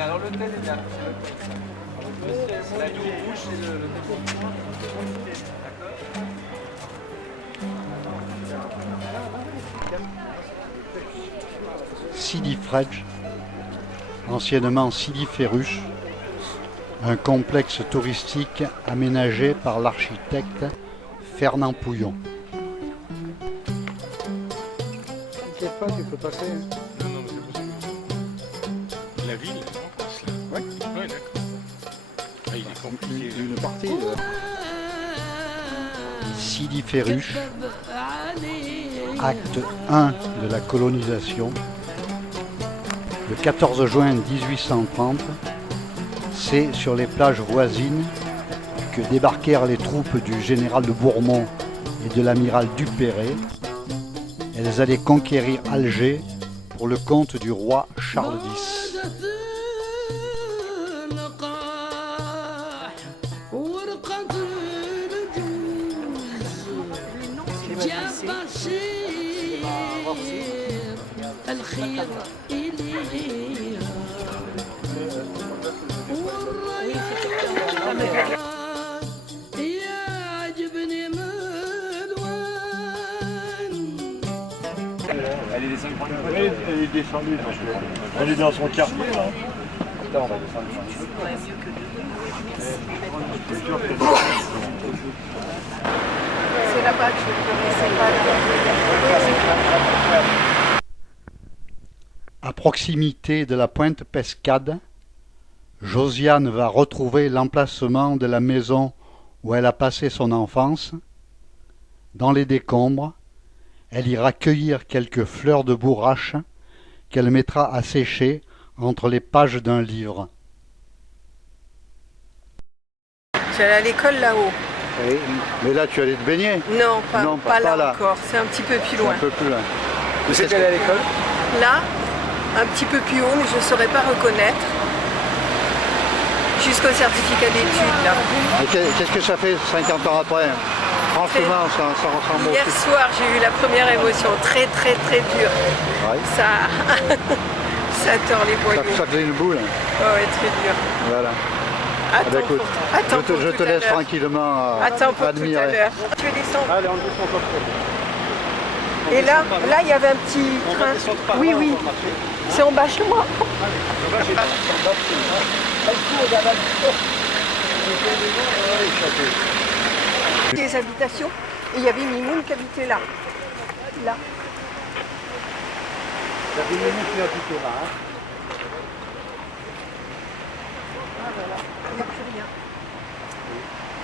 Alors l'hôtel est là. La ligne rouge, c'est le Sidi Fredj, anciennement Sidi Ferruch, un complexe touristique aménagé par l'architecte Fernand Pouillon. T'inquiète pas, tu peux passer. Non, non, c'est possible. La ville, non? Ouais. Ouais, d'accord. Ah, il est compliqué. Une partie. Sidi Ferruch, acte 1 de la colonisation. Le 14 juin 1830, c'est sur les plages voisines que débarquèrent les troupes du général de Bourmont et de l'amiral Duperré. Elles allaient conquérir Alger pour le compte du roi Charles X. Elle est des 5 premières. Elle est descendue, donc elle est dans son quartier. Là. Attends, on va descendre. C'est là-bas que je connaissais pas. À proximité de la pointe Pescade, Josiane va retrouver l'emplacement de la maison où elle a passé son enfance. Dans les décombres, elle ira cueillir quelques fleurs de bourrache qu'elle mettra à sécher entre les pages d'un livre. J'allais à l'école là-haut. Oui, mais là tu allais te baigner. Non, pas là, là encore. C'est un petit peu plus loin. Un peu plus loin. Vous êtes allé à l'école? Là, un petit peu plus haut, mais je ne saurais pas reconnaître. Jusqu'au certificat d'études, là. Et qu'est-ce que ça fait 50 ans après? Franchement, ça ressemble Hier aussi. soir, j'ai eu la première émotion très dure. Ouais. Ça tord les boyaux. Ça faisait une boule. Oh, ouais, très dur. Voilà. Attends, bah, écoute, attends je te laisse tranquillement Attends pour admirer. tout à l'heure. Tu veux descendre? Allez, on descend comme ça. Et là, il y avait un petit train. Oui, oui. C'est en bas chez moi. Des habitations. Et il y avait Mimoun qui habitait là. Là. Il y avait une qui a habité là. Ah voilà. Il n'y a plus rien. Il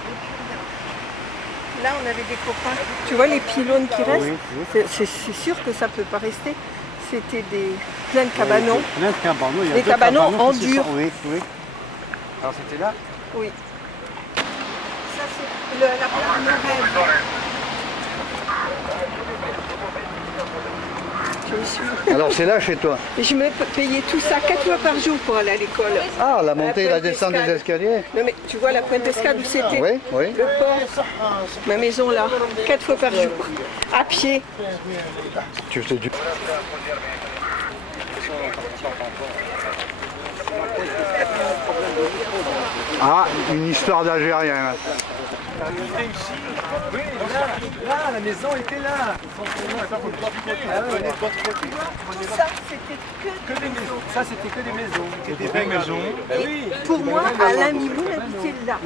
n'y a plus rien. Là, on avait des copains. Tu vois les pylônes qui restent? C'est sûr que ça ne peut pas rester. C'était plein de cabanons. Plein de cabanons. Il y a Des deux cabanons en qui se dur. sont- Oui, oui. Alors c'était là? Oui. Ça, c'est la plage de rêve. Je me suis... Alors c'est là chez toi. Et je me payais tout ça 4 fois par jour pour aller à l'école. Ah, la montée et la pointe descente des d'escale. escaliers. Non mais tu vois la pointe d'escale où c'était? Oui, oui. Le port, ma maison là, 4 fois par jour. À pied. Tu sais du... Ah, une histoire d'Algérien. Oui, là, la maison était là. Ah ouais. Ça, c'était que des maisons. Ça, c'était que des maisons. Des belles maisons. Oui. Pour moi, Alain Mimoun habitait là.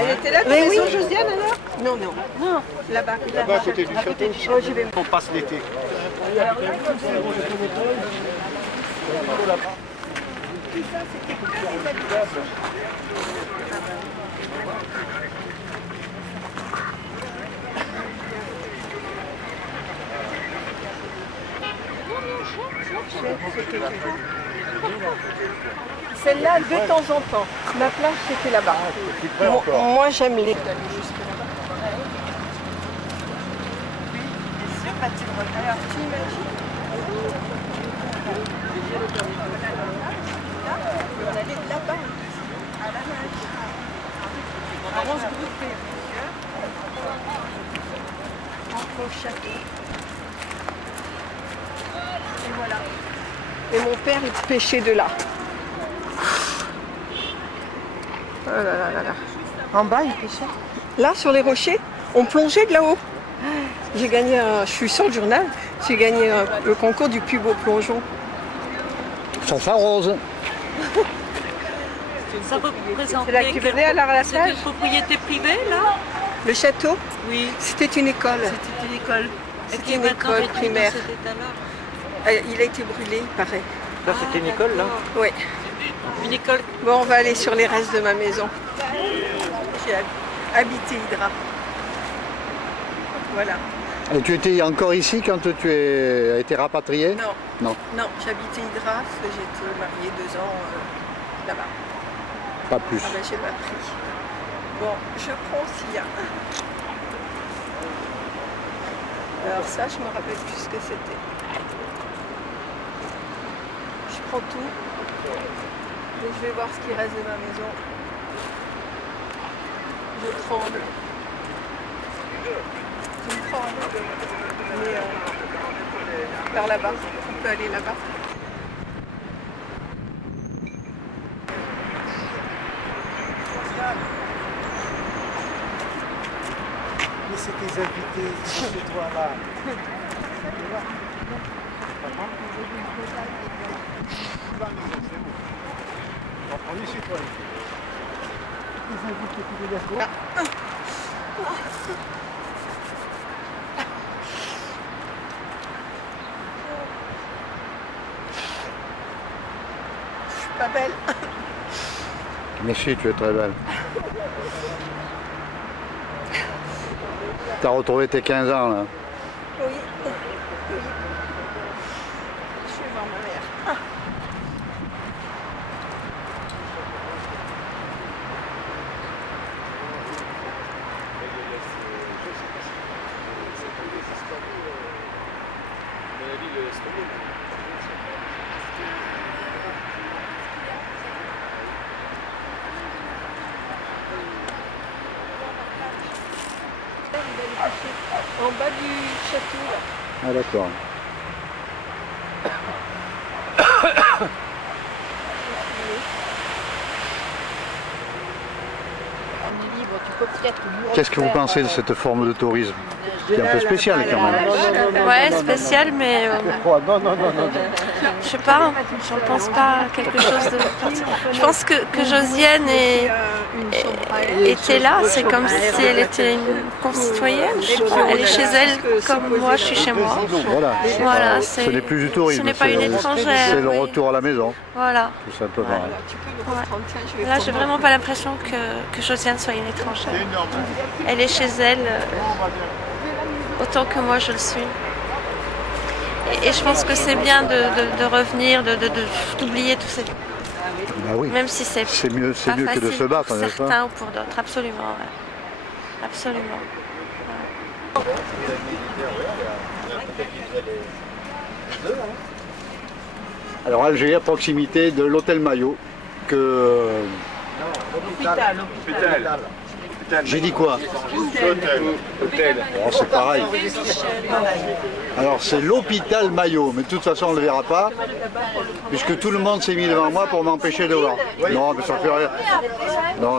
Elle était là, ta maison, Josiane, alors? Non, non. Non, là-bas. Là-bas, à côté du château. Oh, je vais... On passe l'été. Tout ça, c'était que des habitations. Celle-là, de temps en temps. Ma plage, c'était là-bas. Moi, j'aime les... On allait là-bas, à la nage. Alors on se groupait entre au château. Et voilà. Et mon père, il pêchait de là. Oh là là là là. En bas, il pêchait. Là, sur les rochers, on plongeait de là-haut. J'ai gagné, je suis sur le journal, j'ai gagné le concours du plus beau plongeon. Ça s'arrose. Ça représente C'est là que tu faisais à la C'était plage. une propriété privée, là? Le château, Oui. c'était une école. C'était une école. C'était une école primaire. Il a été brûlé, il paraît. Ça, c'était une école, là? Oui. Une école. Bon, on va aller sur les restes de ma maison. J'ai habité Hydra. Voilà. Et tu étais encore ici quand tu as été rapatrié? Non. Non. Non, j'habitais Hydra parce que j'étais mariée 2 ans là-bas. Pas plus. Ah ben, j'ai pas pris. Bon, je prends s'il y a. Alors ça, je me rappelle plus ce que c'était. Je prends tout. Et je vais voir ce qui reste de ma maison. Je tremble. Je me tremble. Mais par là-bas. On peut aller là-bas. Mais c'est tes invités, c'est chez toi là. On est chez toi. Tes invités, tu les laisses là. Je suis pas belle. Mais si, tu es très belle. T'as retrouvé tes 15 ans là. Oui. Oui. Je vais voir ma mère. En bas du château, là. Ah d'accord. Qu'est-ce que vous pensez de cette forme de tourisme? C'est un peu spécial quand même. Ouais, spécial, mais je sais pas, j'en pense pas à quelque chose de particulier. Je pense que Josiane était là, c'est comme si elle était une concitoyenne, je sais pas. Elle est chez elle comme moi, je suis chez moi. Voilà. Voilà, Ce n'est plus du tourisme. ce n'est pas une étrangère. C'est le oui. retour à la maison, Voilà. tout simplement. Ouais. Là, j'ai vraiment pas l'impression que Josiane soit une étrangère. Elle est chez elle autant que moi je le suis. Et je pense que c'est bien de revenir, d'oublier tout ça. Bah oui. Même si c'est mieux, pas mieux que de facile se battre, pour n'est-ce pas? certains ou pour d'autres, absolument. Ouais. Absolument. Alors Alger, à proximité de l'hôtel Maillot, que... J'ai dit quoi? Hôtel. Oh, c'est pareil. Alors c'est l'hôpital Maillot, mais de toute façon on ne le verra pas, puisque tout le monde s'est mis devant moi pour m'empêcher de voir. Non, mais ça fait rien. Non.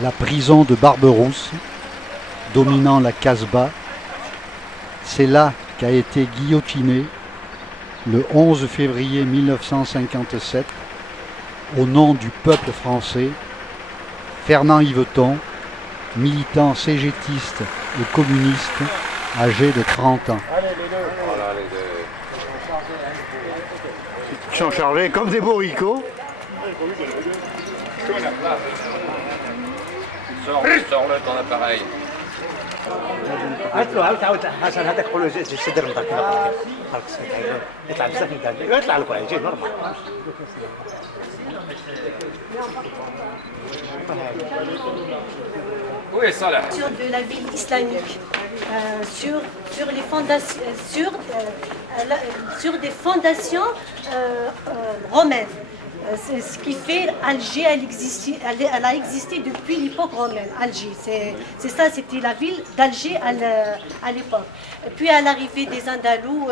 La prison de Barberousse, dominant la Casbah, c'est là qu'a été guillotiné le 11 février 1957, au nom du peuple français, Fernand Yveton, militant cégétiste et communiste, âgé de 30 ans. Ils sont chargés comme des bourricots. Sors-le ton appareil. عشان هذاك كله الصدر نتاعك يطلع بزاف نتاعك يطلع لك يجي نورمال. Où est Salah? Sur de la ville islamique, sur les fondations, sur des fondations romaines. C'est ce qui fait Alger, elle a existé depuis l'époque romaine. Alger, c'est ça, c'était la ville d'Alger à l'époque. Puis à l'arrivée des Andalous,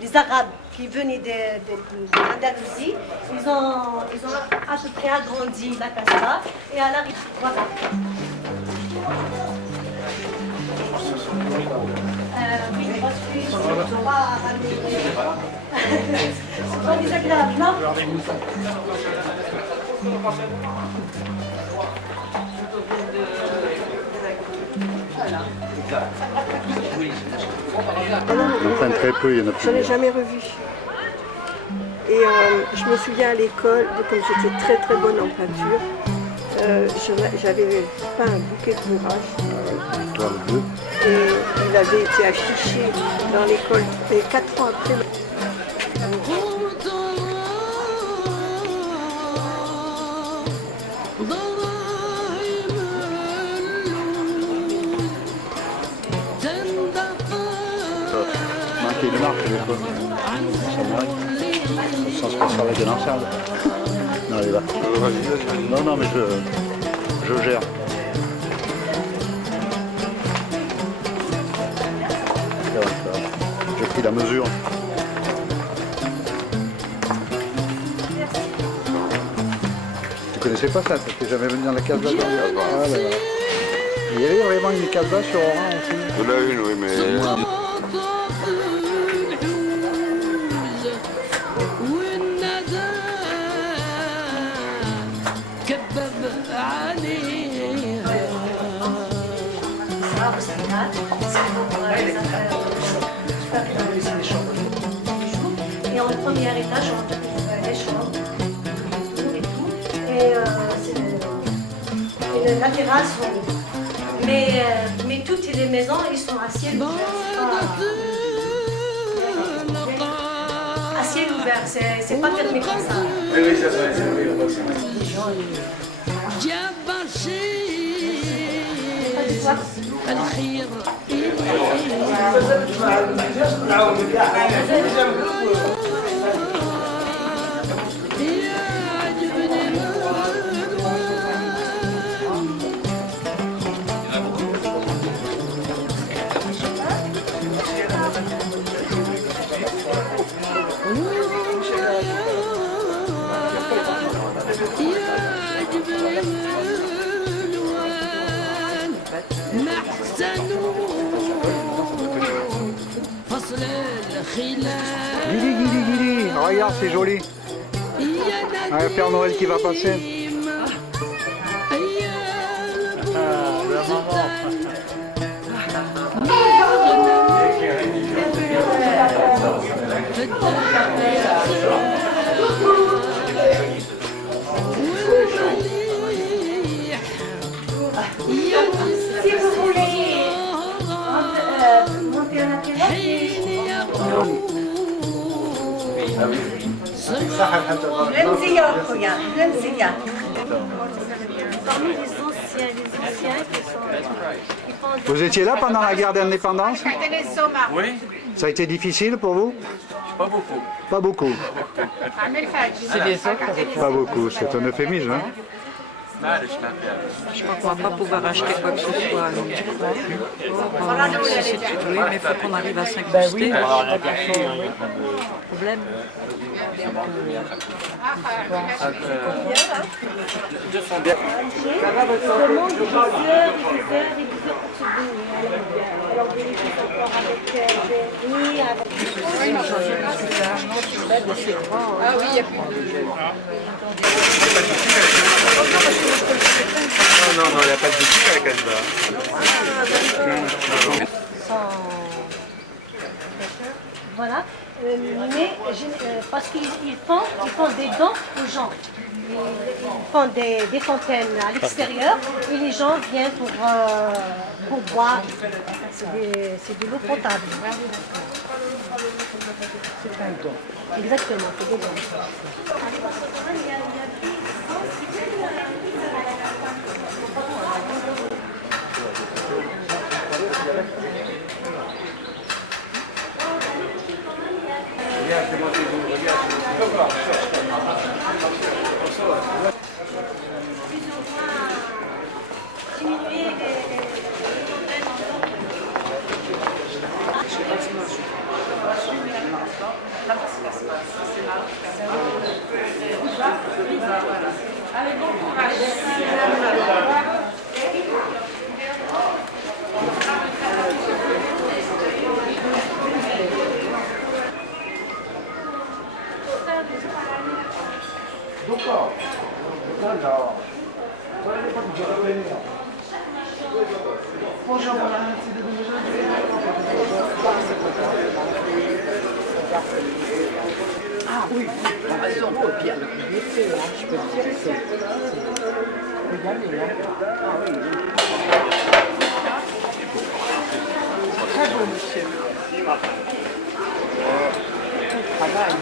les Arabes qui venaient d'Andalousie, ils ont à peu près agrandi la Casbah et à l'arrivée, voilà. Oui, parce que je ne pas ramener. C'est pas désagréable, non? Enfin, très peu, il y en a plus. Je n'ai jamais revu. Et je me souviens à l'école, comme j'étais très très bonne en peinture, j'avais peint un bouquet de fourrage. Histoire de deux. Et il avait été affiché dans l'école. Et 4 ans après, Manquer une marque des fois. Ça m'arrive. Sans se passer avec un ensemble. Non, allez, va. Non, mais je gère. J'ai pris la mesure. Tu connaissais pas ça? T'étais jamais venu dans la Casbah? Ah, là, là. Il y avait vraiment une Casbah sur Oran aussi? On a une, oui, mais... Et en premier étage, on trouve les chambres, et tout. Et la terrasse, mais toutes les maisons, ils sont à ciel ouvert. À ciel ouvert, c'est pas fermé comme ça. Oui, ça se Guili, regarde, c'est joli. Un Père Noël qui va passer. Si vous voulez monter à la terrasse, parmi les anciens qui font Vous étiez là pendant la guerre d'indépendance? Oui, Ça a été difficile pour vous? pas beaucoup. Pas beaucoup. Pas beaucoup, c'est un euphémisme. Hein? Je crois qu'on va pas pouvoir acheter quoi que ce soit. Oui, mais il faut qu'on arrive à s'incruster. Problème. Ça demande des heures et des heures et des heures pour se baigner. Alors, vous bénéficiez encore avec vernis, ah oui, il n'y a plus Non, il n'y a pas de boutique à la Casbah. voilà. Mais parce qu'ils font des dons aux gens. Ils font des fontaines à l'extérieur et les gens viennent pour boire. C'est de l'eau potable. C'est un don. Exactement, c'est des dons. Regarde, c'est moi qui vous regarde. Allez, bon courage. Ah oui, on va sur l'eau, et puis avec le décès, hein, je peux te dire que c'est gagné. Hein. Ah oui, très beau, monsieur. Travail.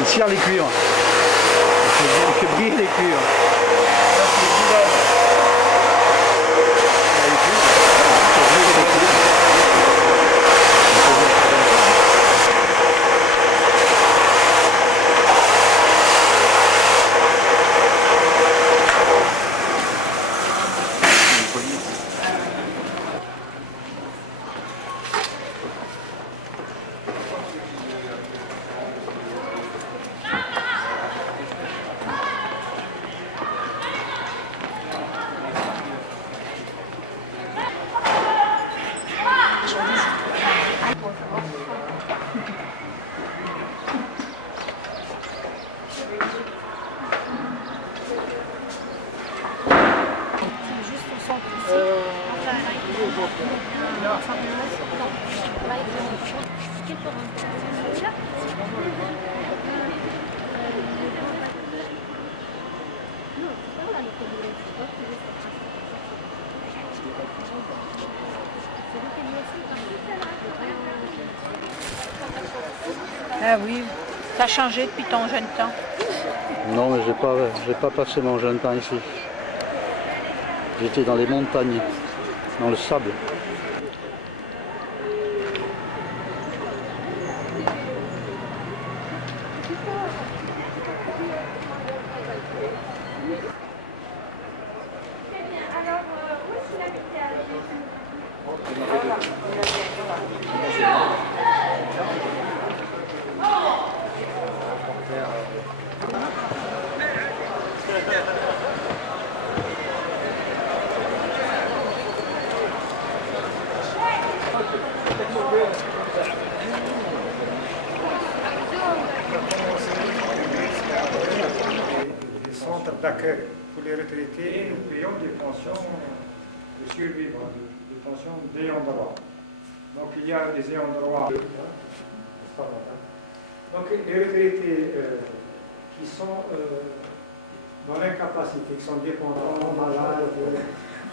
Ici, les cuirs. Il fait briller les cuirs. Ah oui, ça a changé depuis ton jeune temps. Non, mais j'ai pas passé mon jeune temps ici. J'étais dans les montagnes, dans le sable. Des centres d'accueil pour les retraités et nous payons des pensions de survivants, des pensions d'ayants droit. Donc il y a des ayants droit. Donc les retraités qui sont dans l'incapacité, qui sont dépendants, malades,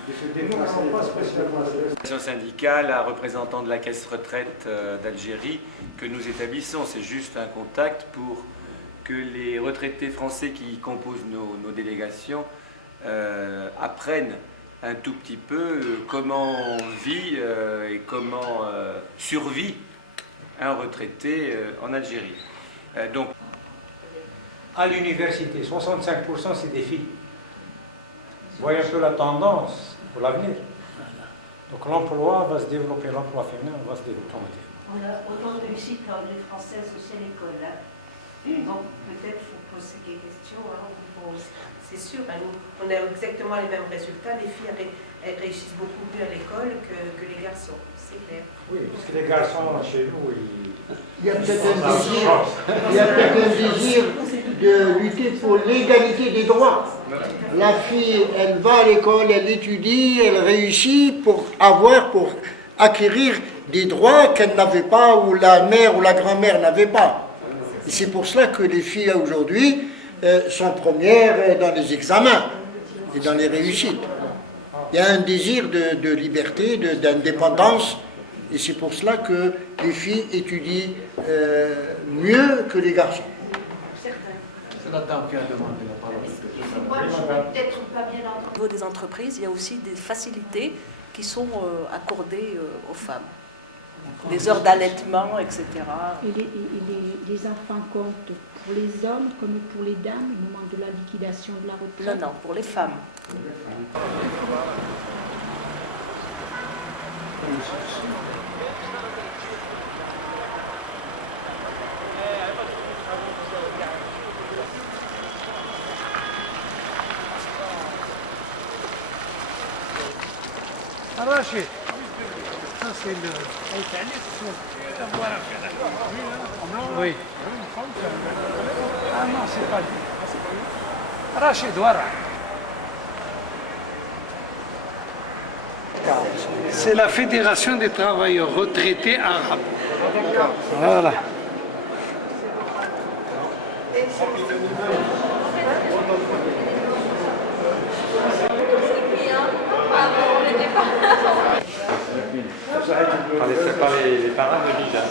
de se déplacer, pas spécialement. L'association syndicale, un représentant de la caisse retraite d'Algérie que nous établissons, c'est juste un contact pour que les retraités français qui composent nos délégations apprennent un tout petit peu comment vit et comment survit un retraité en Algérie. Donc, à l'université, 65% c'est des filles. Vous voyez un peu la tendance pour l'avenir. Donc l'emploi va se développer, l'emploi féminin va se développer. Autant de ici comme les Françaises aussi à l'école. Hein. Donc peut-être il faut poser des questions. Hein. C'est sûr, hein, on a exactement les mêmes résultats. Les filles elles réussissent beaucoup mieux à l'école que les garçons, c'est clair. Oui, parce que les garçons chez nous, il y a peut-être un désir de lutter pour l'égalité des droits. La fille, elle va à l'école, elle étudie, elle réussit pour acquérir des droits qu'elle n'avait pas, ou la mère ou la grand-mère n'avait pas. Et c'est pour cela que les filles aujourd'hui sont premières dans les examens et dans les réussites. Il y a un désir de liberté, d'indépendance, et c'est pour cela que les filles étudient mieux que les garçons. C'est la dame qui a demandé la parole. Moi, je n'ai peut-être pas bien entendu. Au niveau des entreprises, il y a aussi des facilités qui sont accordées aux femmes. Des heures d'allaitement, etc. Et les enfants comptent pour les hommes comme pour les dames au moment de la liquidation de la retraite? Non, pour les femmes. Rachid, ça c'est le... Oui. Ah non, c'est pas lui. Rachid, voilà. C'est la Fédération des travailleurs retraités arabes. Voilà. C'est pas les parrains de Lila. Ça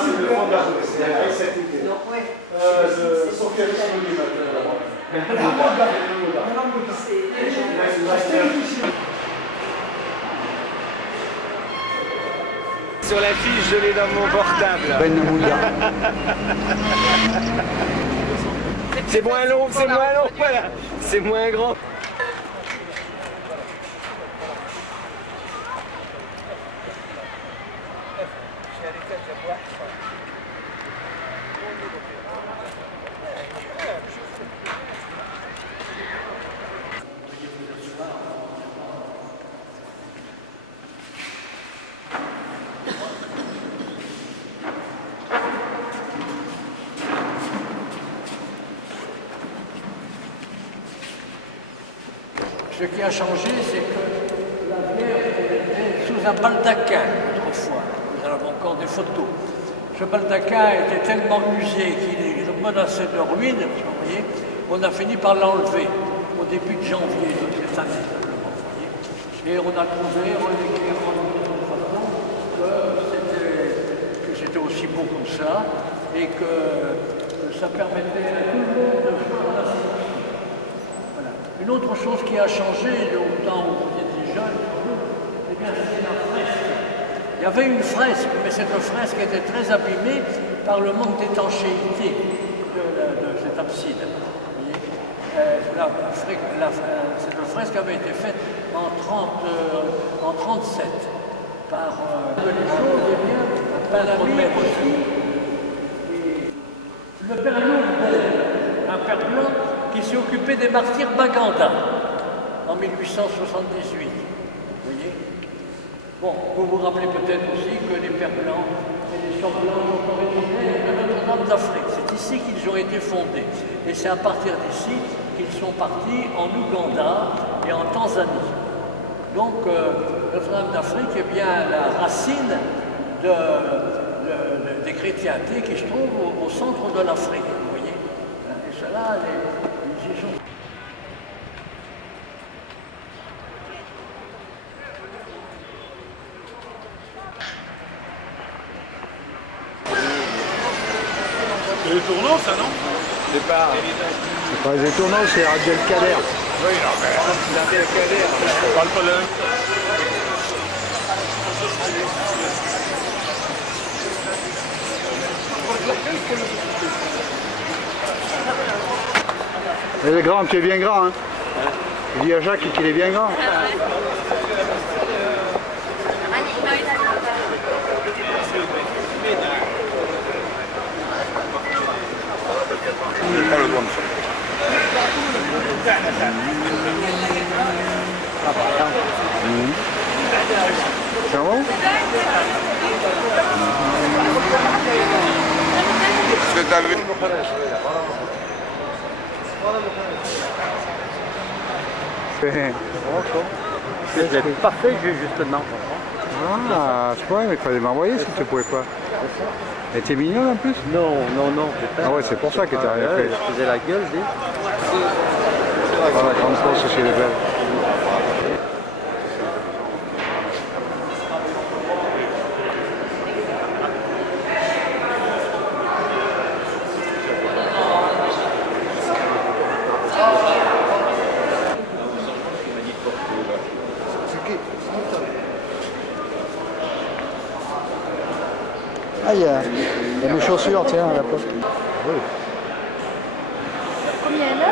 c'est le fond de la rue, c'est avec cet été. Le socialisme Sur la fiche, je l'ai dans mon portable. C'est moins long, voilà. C'est moins grand. Ce qui a changé, c'est que la bière était sous un baldaquin autrefois. Nous avons encore des photos. Ce baldaquin était tellement usé qu'il menaçait de ruine, vous voyez, on a fini par l'enlever au début de janvier de cette année. Et on a trouvé en l'éclairant que c'était aussi beau comme ça et que ça permettait à tout le monde de voir la situation. Une autre chose qui a changé au temps où vous étiez jeune, eh bien, c'est la fresque. Il y avait une fresque, mais cette fresque était très abîmée par le manque d'étanchéité de cette abside. Vous voyez, cette fresque avait été faite en 1937 par les choses, eh bien, un peintre aussi. Le père Lourdel, un père blanc, qui s'est occupé des martyrs Baganda en 1878. Vous voyez? Bon, vous vous rappelez peut-être aussi que les pères blancs et les sœurs blancs sont originaires de Notre-Dame d'Afrique. C'est ici qu'ils ont été fondés. Et c'est à partir d'ici qu'ils sont partis en Ouganda et en Tanzanie. Donc, Notre-Dame d'Afrique est bien la racine des chrétientés qui se trouvent au centre de l'Afrique. Vous voyez? Et cela, ils y sont. C'est le tournant, ça, non? C'est pas les tournants, c'est Abdelkader. Oui, non, mais Abdelkader, on parle pas de la même chose. Il est grand, tu es bien grand. Hein. Il dit à Jacques qu'il est bien grand. C'est bon? Je l'ai pas fait justement. Ah, à ce point, il fallait m'envoyer si tu ne pouvais pas. Elle était mignonne en plus? Non. Ah ouais, c'est pour ça que tu n'as rien fait. Je faisais la gueule, dis. Ah, la grande fosse aussi, elle est belle. Ah, il y a mes chaussures, tiens, à la poste. Oui. Combien elle a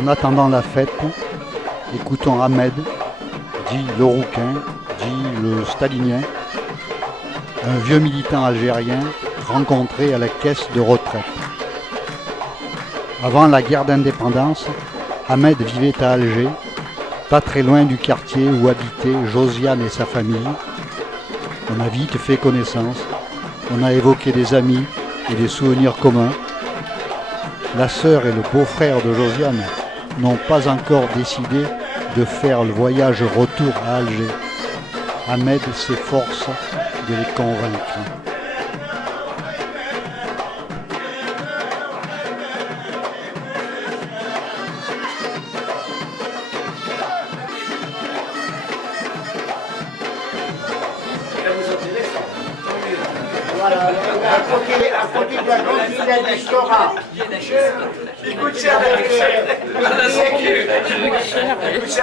En attendant la fête, écoutons Ahmed, dit le rouquin, dit le stalinien, un vieux militant algérien rencontré à la caisse de retraite. Avant la guerre d'indépendance, Ahmed vivait à Alger, pas très loin du quartier où habitaient Josiane et sa famille. On a vite fait connaissance, on a évoqué des amis et des souvenirs communs. La sœur et le beau-frère de Josiane n'ont pas encore décidé de faire le voyage retour à Alger. Ahmed s'efforce de les convaincre. Voilà, à côté de la grande villa d'Estora. Il coûte cher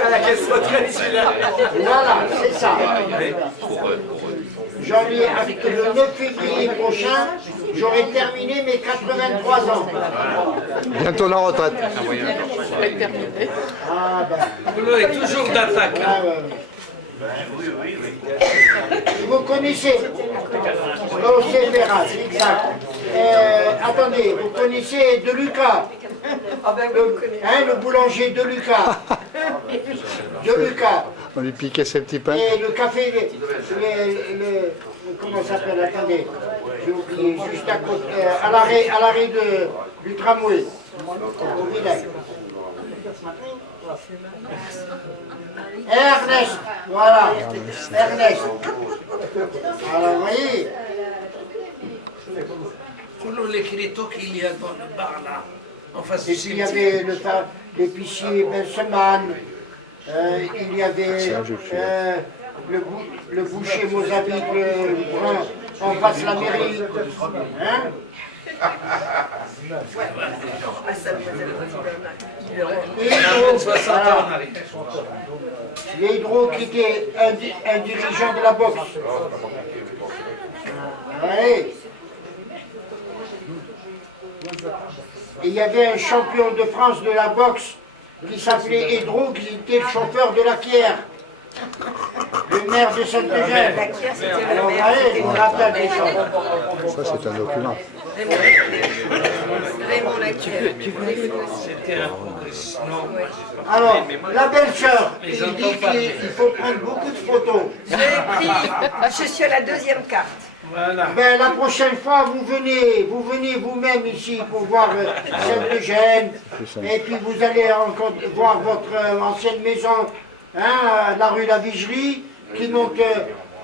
à la caisse retraite, celui-là. Voilà, c'est ça. J'en ai, le 9 février prochain, j'aurai terminé mes 83 ans. Bientôt la retraite. Ah ben. Boulot est toujours d'attaque. Vous connaissez c'est Ferraz, exact. Attendez, vous connaissez De Lucas, le boulanger De Lucas. De Lucas. On lui piquait ses petits pains. Et le café, comment ça s'appelle, attendez, j'ai oublié, juste à côté, à l'arrêt du tramway, au village. Ernest, voilà, Ernest. Alors, vous voyez. Quello l'écriteau qu'il y a dans le bar là, en face Et du puis il y avait l'épicier Benseman, il y avait le boucher Mozambique, le brun, en face de la mairie. Hein? Hydro qui était un dirigeant de la boxe. Ouais. Et il y avait un champion de France de la boxe qui s'appelait Hédro, qui était le chauffeur de la Pierre. Le le maire de Sainte-Eugène. Alors, vous voyez, je me rappelle des choses. Ça, c'est un document. C'était un progrès. Non, Alors, la belle-sœur, il dit qu'il faut prendre beaucoup de photos. Je l'ai pris, je suis à la deuxième carte. Voilà. Ben, la prochaine fois, vous venez vous-même ici pour voir Sainte-Eugène. Et puis vous allez encore voir votre ancienne maison, hein, la rue La Vigerie, qui monte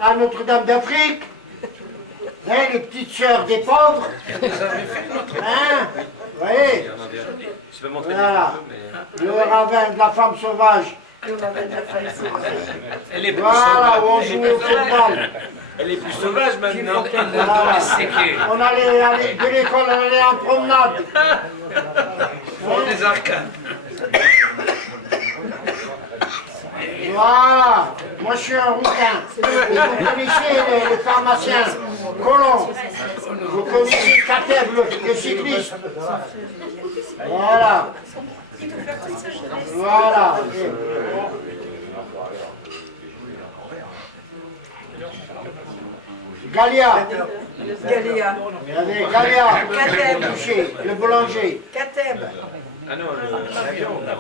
à Notre-Dame d'Afrique. Hein, les petites sœurs des pauvres. Hein, vous voyez? Je vais montrer Voilà. des Le ravin de la femme sauvage. Elle est plus Voilà, où on sauvage. joue au football. Elle est plus sauvage maintenant. Voilà. On allait de l'école, on allait en promenade. Pour des arcades. Voilà, moi je suis un rouquin. Et vous connaissez le pharmacien Colomb. Vous connaissez Kateb, le cycliste. Voilà. Voilà. Galia. Galia. Il y avait Galia, Kateb. le boucher, le boulanger. Kateb. Ah non, l'avion, non.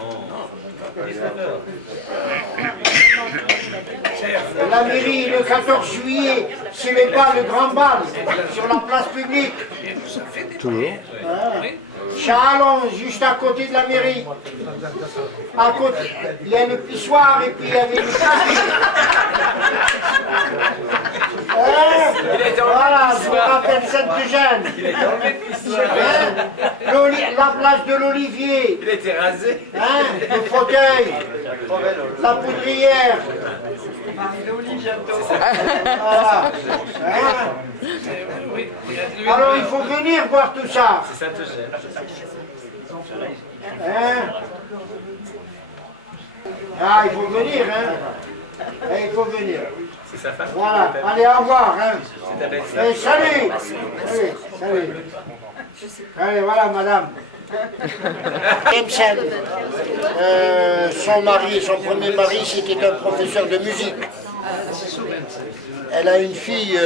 La mairie, le 14 juillet, c'est le bal, le grand bal, sur la place publique. Toujours. Chalon, juste à côté de la mairie. À côté, il y a une pissoire et puis il y avait une cabine. Voilà, je vous rappelle Sainte-Eugène. La place de l'Olivier. Il a été rasé. Hein, le fauteuil. La poudrière. Voilà. Hein. Alors il faut venir voir tout ça. C'est Sainte-Eugène. Hein? Ah, il faut venir, hein? Il faut venir. C'est sa femme. Voilà, allez, au revoir, hein? C'est ta belle-sœur. Salut! Allez, salut. Allez, voilà, madame. Emsen, son mari, son premier mari, c'était un professeur de musique. Elle a une fille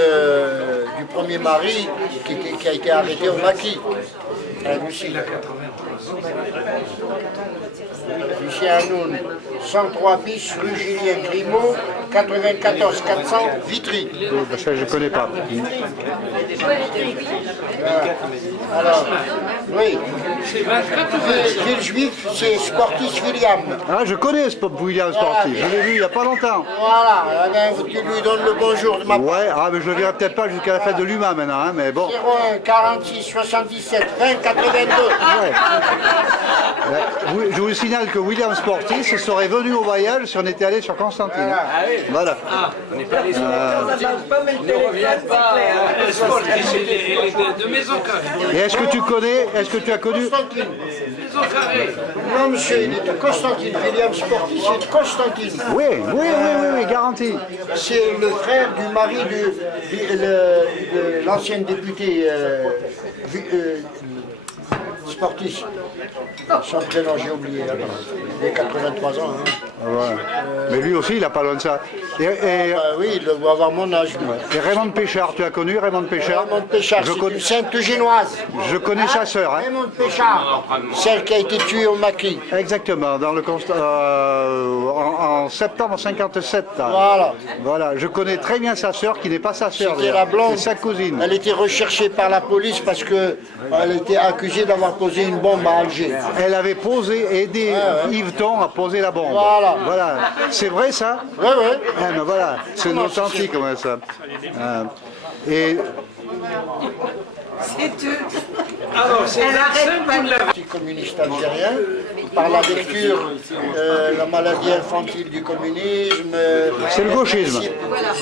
du premier mari qui a été arrêtée au maquis. Lucie. Lucien Hanoun, 103 bis, rue Julien Grimaud, 94 400, Vitry. Ça, je ne connais pas. Alors, oui. Villejuif, c'est Sportis William. Ah, je connais William Sportif, je l'ai vu il n'y a pas longtemps. Voilà, tu lui donnes le bonjour de ma part. Ouais, mais je ne le verrai peut-être pas jusqu'à la fête de l'UMA maintenant, hein, mais bon. 01 46 77 20 82. Oui, je vous signale que William Sportis serait venu au voyage si on était allé sur Constantine. Ah oui. Voilà. Ah, on n'est pas allé sur Ne reviens pas. De maison carrée. Et est-ce que tu connais, est-ce que tu as connu Constantine. Maison carrée. Non, monsieur, il est de Constantine. William Sportis, c'est de Constantine. Oui, garanti. C'est le frère du mari de l'ancienne députée Sportis. Son prénom, j'ai oublié. Il a 83 ans. Hein. Ouais. Mais lui aussi, il n'a pas loin de ça. Oui, il doit avoir mon âge. Et Raymond Péchard, tu as connu Raymond Péchard? Raymond Péchard, c'est une Sainte-Eugénoise. Je connais sa sœur. Hein. Raymond Péchard, celle qui a été tuée au maquis. Exactement, dans le en septembre 57. Voilà, je connais très bien sa sœur, qui n'est pas sa sœur. C'était la blonde. C'est sa cousine. Elle était recherchée par la police parce qu'elle était accusée d'avoir posé une bombe à Alger. Elle avait aidé Yveton à poser la bombe. Voilà. C'est vrai ça? Oui. Ben voilà, c'est authentique comme ça. Et C'est tout. Alors, c'est Elle arrête pas de Parti communiste algérien, par la lecture, la maladie infantile du communisme, c'est le gauchisme.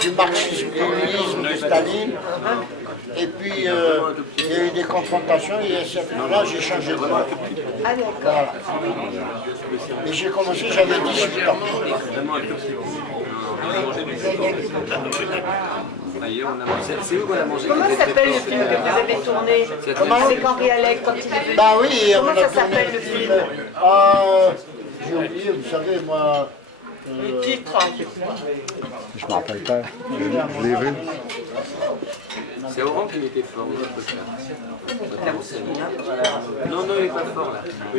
Du marxisme-léninisme de Staline. Et puis, il y a eu des confrontations, et à ce moment-là, j'ai changé de voie. Voilà. Et j'ai commencé, j'avais 18 ans. C'est où qu'on a mangé? Comment s'appelle le film que vous avez tourné avec Henri Alec quand il est venu? Bah oui, Comment on a ça tourné s'appelle le le film? J'ai oublié, vous savez, moi, Le titre. Je me rappelle pas. Je l'ai vu. C'est Oran qui était fort, notre cas. Non, non, il n'est pas fort là.